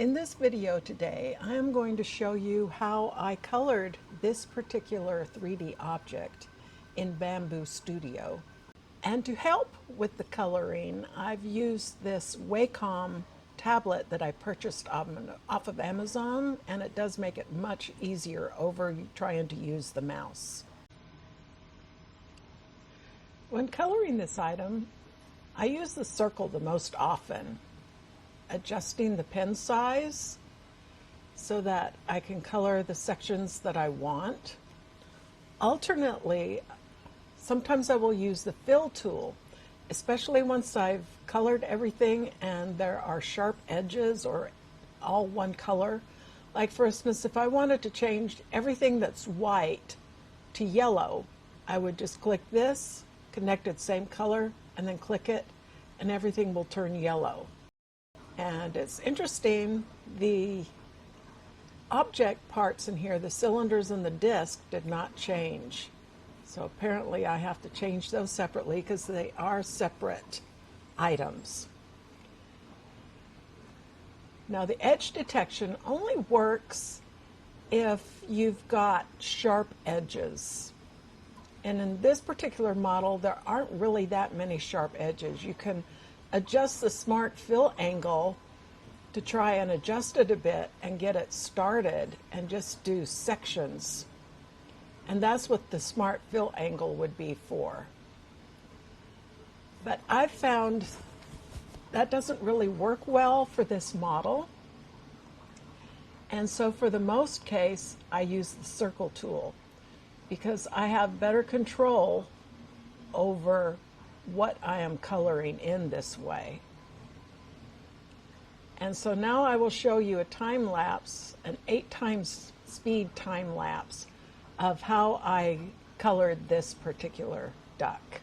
In this video today, I am going to show you how I colored this particular 3D object in Bambu Studio. And to help with the coloring, I've used this Wacom tablet that I purchased off of Amazon, and it does make it much easier over trying to use the mouse. When coloring this item, I use the circle the most often, adjusting the pen size so that I can color the sections that I want. Alternately, sometimes I will use the fill tool, especially once I've colored everything and there are sharp edges or all one color. Like for instance, if I wanted to change everything that's white to yellow, I would just click this, connect it same color, and then click it, and everything will turn yellow. And it's interesting, the object parts in here, the cylinders and the disc, did not change. So apparently I have to change those separately because they are separate items. Now the edge detection only works if you've got sharp edges. And in this particular model, there aren't really that many sharp edges. You can adjust the smart fill angle to try and adjust it a bit and get it started and just do sections. And that's what the smart fill angle would be for. But I've found that doesn't really work well for this model. And so for the most case, I use the circle tool because I have better control over what I am coloring in this way. And so now I will show you a time lapse, an 8 times speed time lapse of how I colored this particular duck.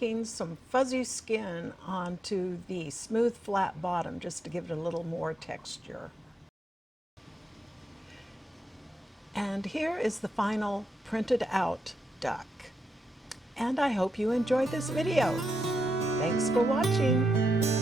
painting some fuzzy skin onto the smooth flat bottom just to give it a little more texture. And here is the final printed out duck. And I hope you enjoyed this video. Thanks for watching.